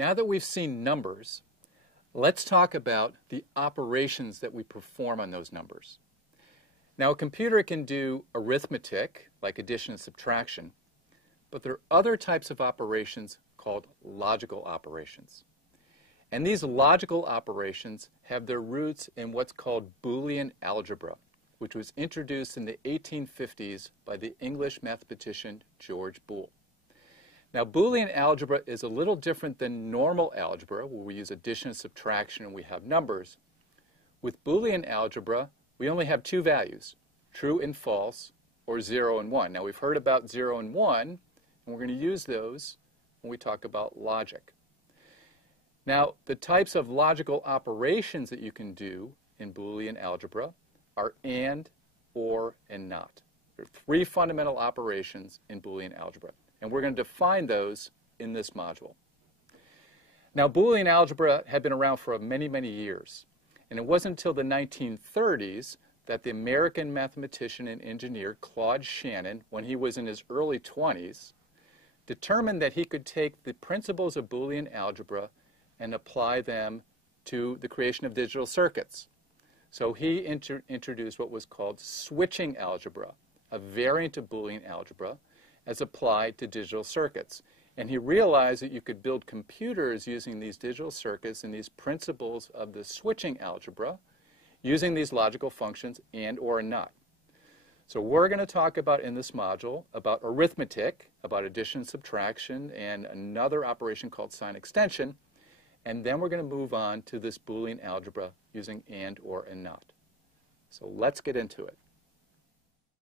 Now that we've seen numbers, let's talk about the operations that we perform on those numbers. Now, a computer can do arithmetic, like addition and subtraction, but there are other types of operations called logical operations. And these logical operations have their roots in what's called Boolean algebra, which was introduced in the 1850s by the English mathematician George Boole. Now, Boolean algebra is a little different than normal algebra, where we use addition and subtraction and we have numbers. With Boolean algebra, we only have two values, true and false, or 0 and 1. Now, we've heard about 0 and 1, and we're going to use those when we talk about logic. Now, the types of logical operations that you can do in Boolean algebra are and, or, and not. There are three fundamental operations in Boolean algebra, and we're going to define those in this module. Now, Boolean algebra had been around for many, many years, and it wasn't until the 1930s that the American mathematician and engineer Claude Shannon, when he was in his early 20s, determined that he could take the principles of Boolean algebra and apply them to the creation of digital circuits. So he introduced what was called switching algebra, a variant of Boolean algebra, as applied to digital circuits. And he realized that you could build computers using these digital circuits and these principles of the switching algebra, using these logical functions and, or, and not. So we're going to talk about in this module about arithmetic, about addition, subtraction, and another operation called sign extension. And then we're going to move on to this Boolean algebra using and, or, and not. So let's get into it.